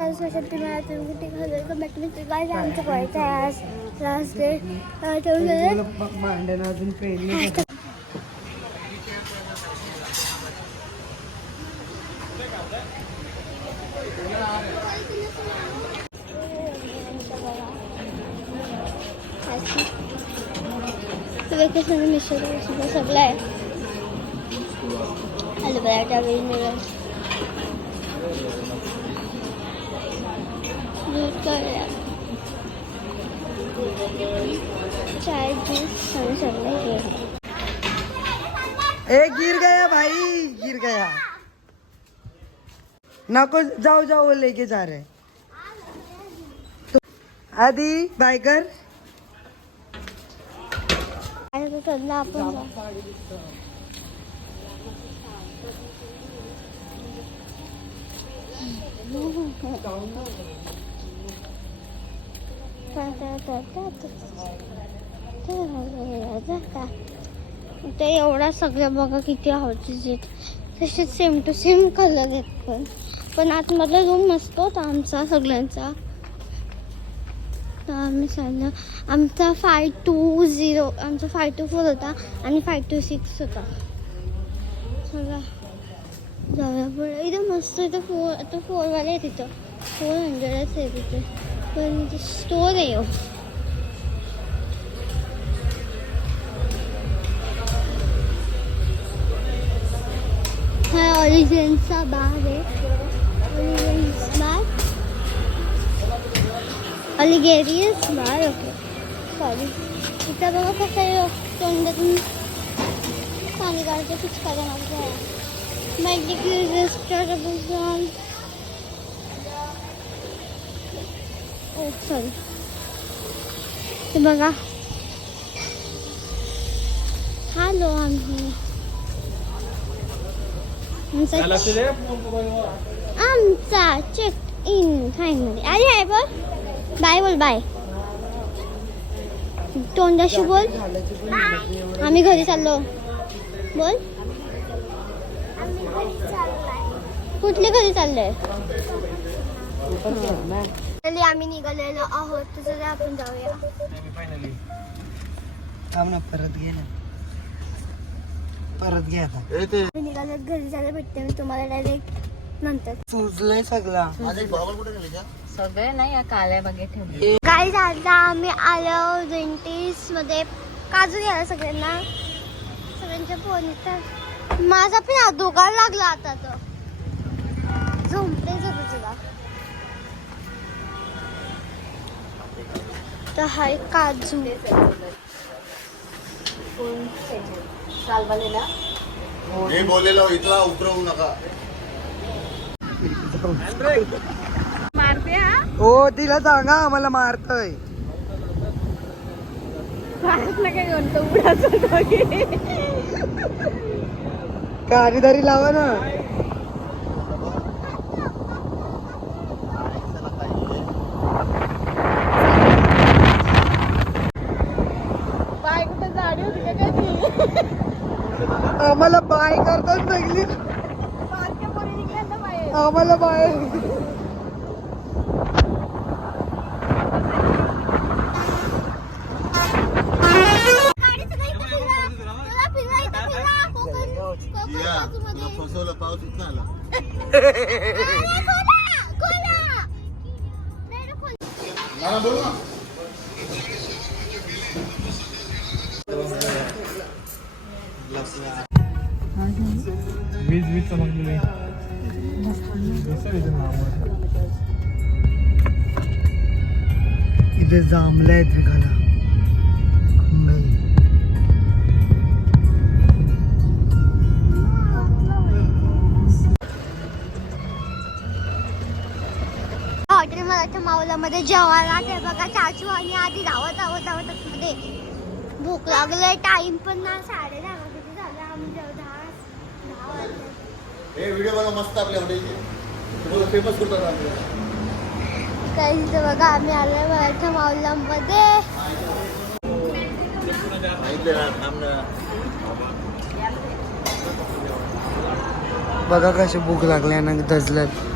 तुम्ही कुठे घालून का मी काय आमचं करायचं आहे आज लास्ट डे अजून वेकेशन सगळं आहे. आलं वेळी मिळेल ए, गिर गया भाई, गिर गया। ना को जाओ जाओ, वो लेके जा रहे। तो आदि बाइकर हम्म। ते एवढा सगळं बघा किती हॉटेल्स आहेत. तसे सेम टू सेम कलर आहेत पण. पण आतमधला रूम मस्त होता आमचा सगळ्यांचा. तर आम्ही सांगलं आमचा फाय टू झिरो आमचा फाय टू फोर होता आणि फाय टू सिक्स होता. चला जाऊया पुढे. इथं मस्त इथं फोर आता फोरवाले आहे तिथं फोर हंड्रेडच आहे तिथे. पण इथे स्टोर आहे हो हा ऑरिजिनचा बाग आहे ऑरिजिन्स बाग अलिगेरियस बार ओके सॉरी इथं बघा कसं आहे तोंडातून पाणी काढते पिचकाऱ्या माझ्या मेडिकल रेस्टॉरंट ओ सॉरी ते बघा हॅलो आम्ही आमचा चेक इन फायनली आली आहे बघ बाय बोल बाय तोंडाशी बोल आम्ही घरी चाललो बोल कुठले घरी चाललोय आम्ही निघालेलो आहोत. तसं आपण जाऊया. थांब ना परत ना. परत घे आता. निघालो घरी जायला भेटते मी तुम्हाला डायरेक्ट नंतर. सुजलंय सगळा. सगळे नाही या काल्या बागेत ठेवले. काय झालं आम्ही आलो डेंटिस्टमध्ये. काजू घ्यायला सगळ्यांना. सगळ्यांच्या फोन येतात. माझा पण दुखायला लागला आता तो. तर हाय काजू मी बोललेलो इथला उतरवू नका मारते हा हो तिला सांगा आम्हाला मारतय काय म्हणतो उडाच कारीदारी लावा ना होती का काय ती आम्हाला बाय करतात बाहेर आम्हाला बाय या तुला फसवलं पाऊस इथं आला मला बोलू ना वीज वीज चमकलेली इथे जांभल्या आहेत विकायला. हॉटेल मराठा मावलामध्ये जेवायला ते बघा चाचू आणि आधी धावत धावत धावत मध्ये भूक लागलंय. टाइम पण ना साडे दहा हे व्हिडिओ बघा मस्त आपल्या हॉटेलचे फेमस आपल्याला काही इथं बघा आम्ही आलोय मराठा मावलामध्ये. बघा कशी भूक लागल्या ना दजल्यात